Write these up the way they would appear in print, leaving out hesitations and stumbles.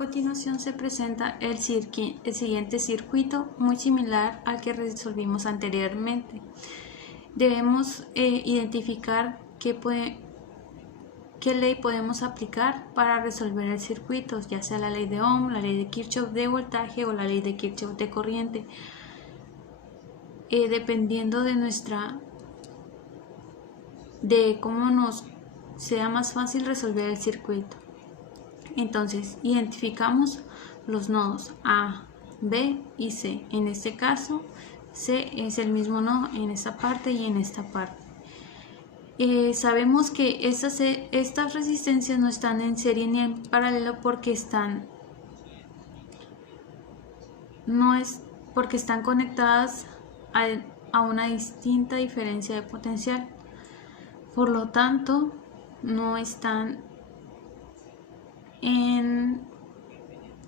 continuación se presenta el siguiente circuito muy similar al que resolvimos anteriormente. Debemos identificar qué ley podemos aplicar para resolver el circuito, ya sea la ley de Ohm, la ley de Kirchhoff de voltaje o la ley de Kirchhoff de corriente, dependiendo de cómo nos sea más fácil resolver el circuito. Entonces, identificamos los nodos A, B y C. En este caso, C es el mismo nodo en esta parte y en esta parte. Sabemos que estas resistencias no están en serie ni en paralelo porque están conectadas a una distinta diferencia de potencial. Por lo tanto, no están en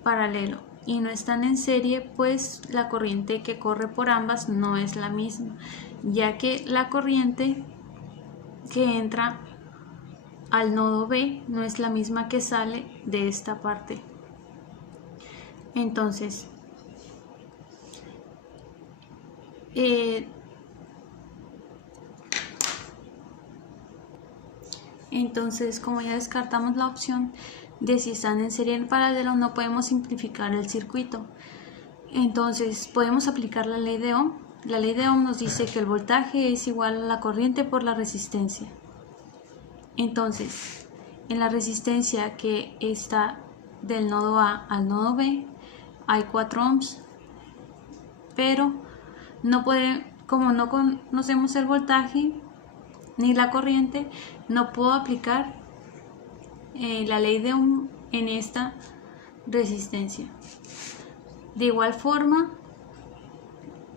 paralelo y no están en serie, pues la corriente que corre por ambas no es la misma, ya que la corriente que entra al nodo B no es la misma que sale de esta parte. Entonces, como ya descartamos la opción de si están en serie en paralelo, no podemos simplificar el circuito. Entonces podemos aplicar la ley de Ohm. La ley de Ohm nos dice que el voltaje es igual a la corriente por la resistencia. Entonces, en la resistencia que está del nodo A al nodo B hay 4 ohms, pero como no conocemos el voltaje ni la corriente, no puedo aplicar la ley de Ohm en esta resistencia. De igual forma,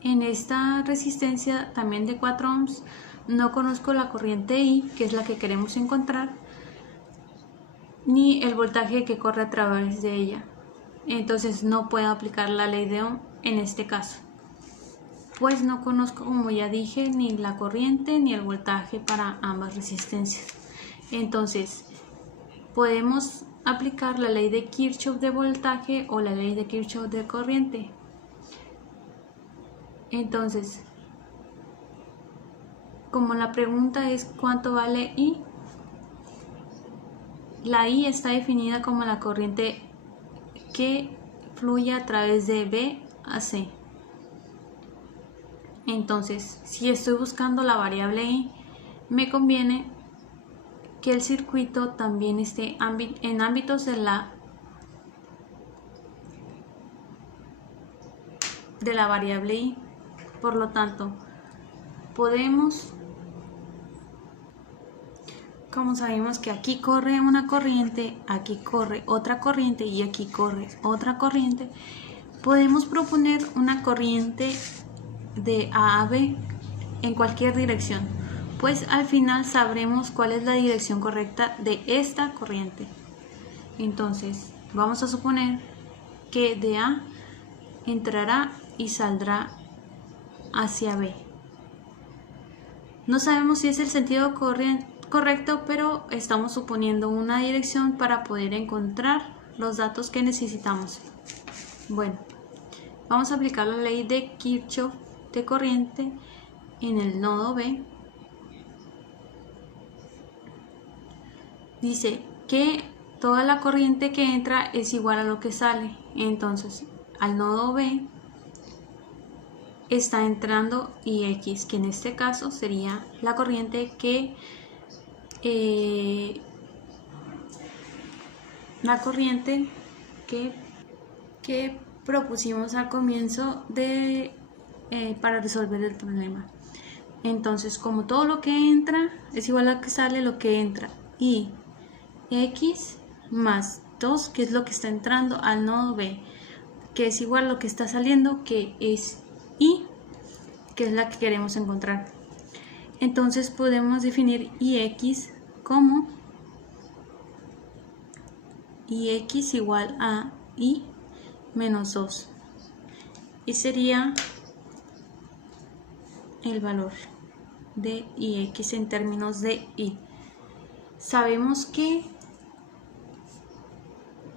en esta resistencia también de 4 ohms no conozco la corriente I, que es la que queremos encontrar, ni el voltaje que corre a través de ella. Entonces no puedo aplicar la ley de Ohm en este caso, pues no conozco, como ya dije, ni la corriente ni el voltaje para ambas resistencias. Entonces podemos aplicar la ley de Kirchhoff de voltaje o la ley de Kirchhoff de corriente. Entonces, como la pregunta es ¿cuánto vale I? La I está definida como la corriente que fluye a través de B a C. Entonces, si estoy buscando la variable I, me conviene que el circuito también esté en ámbitos de la variable I. Por lo tanto, como sabemos que aquí corre una corriente, aquí corre otra corriente y aquí corre otra corriente, podemos proponer una corriente de A a B en cualquier dirección, pues al final sabremos cuál es la dirección correcta de esta corriente. Entonces, vamos a suponer que de A entrará y saldrá hacia B. No sabemos si es el sentido correcto, pero estamos suponiendo una dirección para poder encontrar los datos que necesitamos. Bueno, vamos a aplicar la ley de Kirchhoff de corriente en el nodo B. Dice que toda la corriente que entra es igual a lo que sale. Entonces, al nodo B está entrando IX, que en este caso sería la corriente que propusimos al comienzo para resolver el problema. Entonces, como todo lo que entra es igual a lo que sale, lo que entra, y X más 2, que es lo que está entrando al nodo B, que es igual a lo que está saliendo, que es I, que es la que queremos encontrar. Entonces podemos definir IX como IX igual a I menos 2, y sería el valor de IX en términos de I. Sabemos que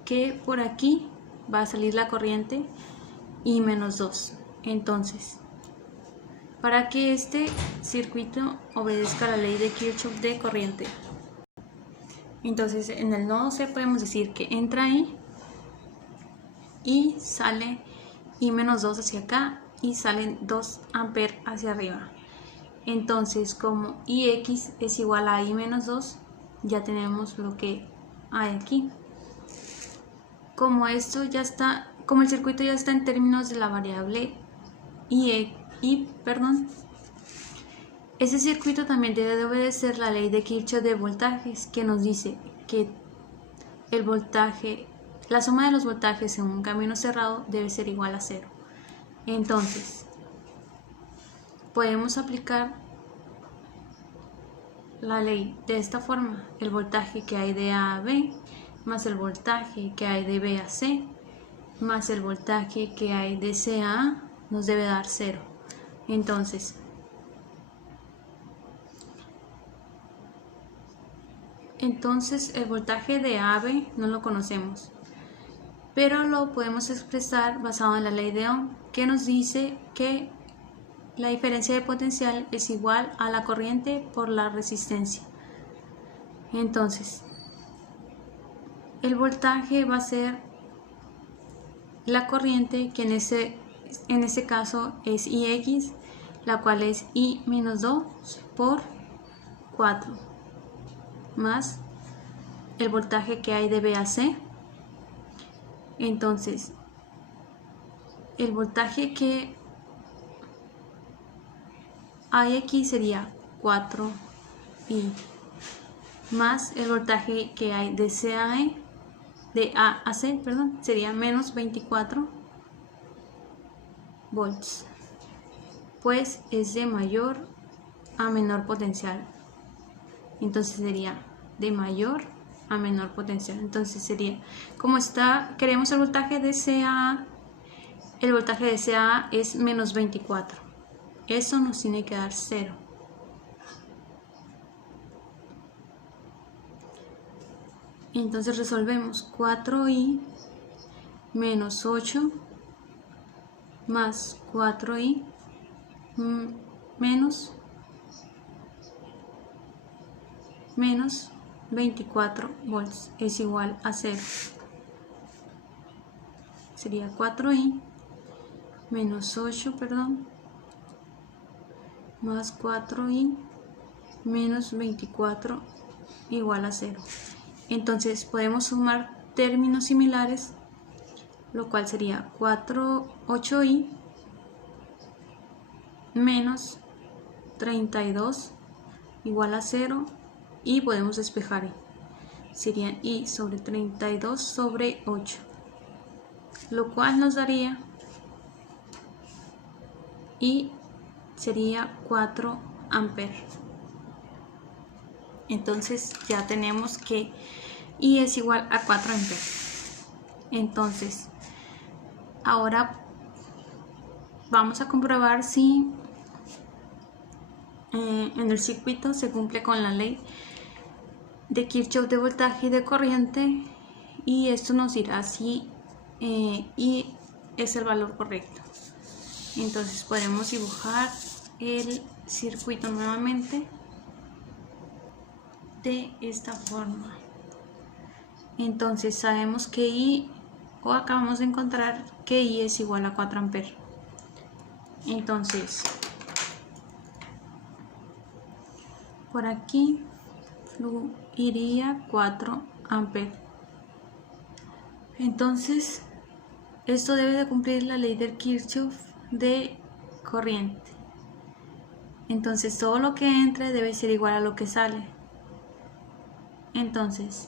que por aquí va a salir la corriente I menos 2. Entonces, para que este circuito obedezca la ley de Kirchhoff de corriente, entonces en el nodo C podemos decir que entra I y sale I menos 2 hacia acá y salen 2 amperes hacia arriba. Entonces, como Ix es igual a I menos 2, ya tenemos lo que hay aquí. Como esto ya está, como el circuito ya está en términos de la variable ese circuito también debe de obedecer la ley de Kirchhoff de voltajes, que nos dice que el voltaje, la suma de los voltajes en un camino cerrado debe ser igual a 0. Entonces, podemos aplicar la ley de esta forma: el voltaje que hay de A a B más el voltaje que hay de B a C más el voltaje que hay de C a A nos debe dar 0. Entonces, el voltaje de A a B no lo conocemos, pero lo podemos expresar basado en la ley de Ohm, que nos dice que la diferencia de potencial es igual a la corriente por la resistencia. Entonces, el voltaje va a ser la corriente, que en ese caso es Ix, la cual es I menos 2 por 4, más el voltaje que hay de B a C. Entonces, el voltaje que hay aquí sería 4I más el voltaje que hay de A a C, sería menos 24 volts, pues es de mayor a menor potencial. Entonces sería de mayor a menor potencial. Entonces sería, como está, queremos el voltaje de CA, el voltaje de CA es menos 24. Eso nos tiene que dar 0. Entonces resolvemos 4i menos 8 más 4i menos 24 volts es igual a 0. Sería 4i menos 8, más 4i menos 24 igual a 0. Entonces podemos sumar términos similares, lo cual sería 8i menos 32 igual a 0, y podemos despejar. Serían i sobre 32 sobre 8, lo cual nos daría i sería 4 amperes. Entonces ya tenemos que I es igual a 4 amperes. Entonces, ahora vamos a comprobar si en el circuito se cumple con la ley de Kirchhoff de voltaje y de corriente, y esto nos dirá si I es el valor correcto. Entonces podemos dibujar el circuito nuevamente de esta forma. Entonces sabemos que I, o acabamos de encontrar que I es igual a 4 amperes. Entonces, por aquí fluiría 4 amperes. Entonces, esto debe de cumplir la ley del Kirchhoff de corriente. Entonces, todo lo que entre debe ser igual a lo que sale. Entonces,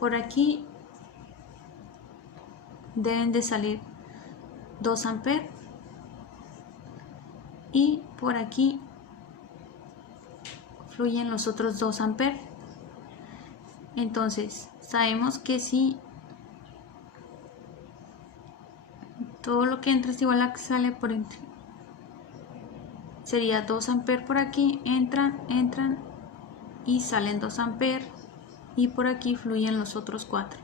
por aquí deben de salir 2 amperes y por aquí fluyen los otros 2 amperes. Entonces sabemos que si todo lo que entra es igual a lo que sale, por entre sería 2 amperes por aquí, entran y salen 2 amperes y por aquí fluyen los otros 4.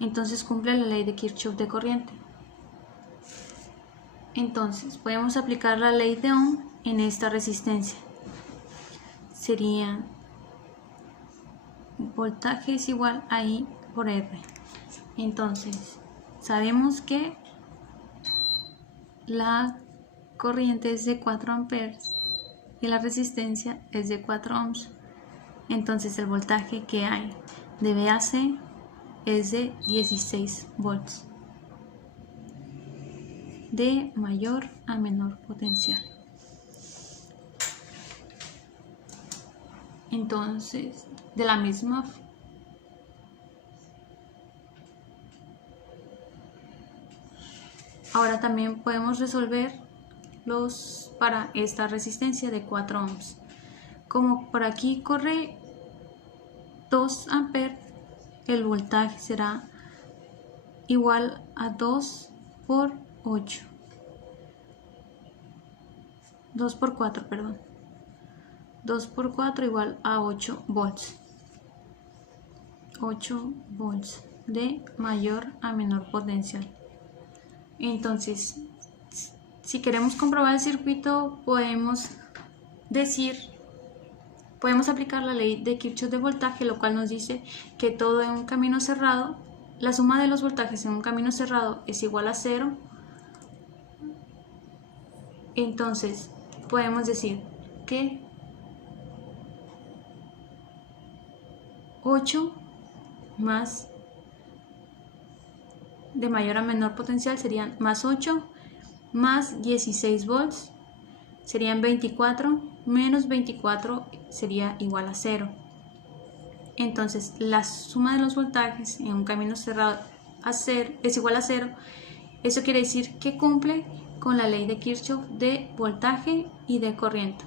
Entonces cumple la ley de Kirchhoff de corriente. Entonces podemos aplicar la ley de Ohm en esta resistencia. Serían voltaje es igual a I por R. Entonces sabemos que la corriente es de 4 amperes y la resistencia es de 4 ohms. Entonces el voltaje que hay de VAC es de 16 volts, de mayor a menor potencial. Entonces, de la misma ahora también podemos resolver para esta resistencia de 4 ohms. Como por aquí corre 2 amperes, el voltaje será igual a 2 por 8. 2 por 4, perdón. 2 por 4 igual a 8 volts. 8 volts de mayor a menor potencial. Entonces, si queremos comprobar el circuito, podemos aplicar la ley de Kirchhoff de voltaje, lo cual nos dice que todo en un camino cerrado, la suma de los voltajes en un camino cerrado es igual a 0. Entonces, podemos decir que 8 más de mayor a menor potencial serían más 8 más 16 volts serían 24, menos 24 sería igual a 0. Entonces la suma de los voltajes en un camino cerrado es igual a 0. Eso quiere decir que cumple con la ley de Kirchhoff de voltaje y de corriente.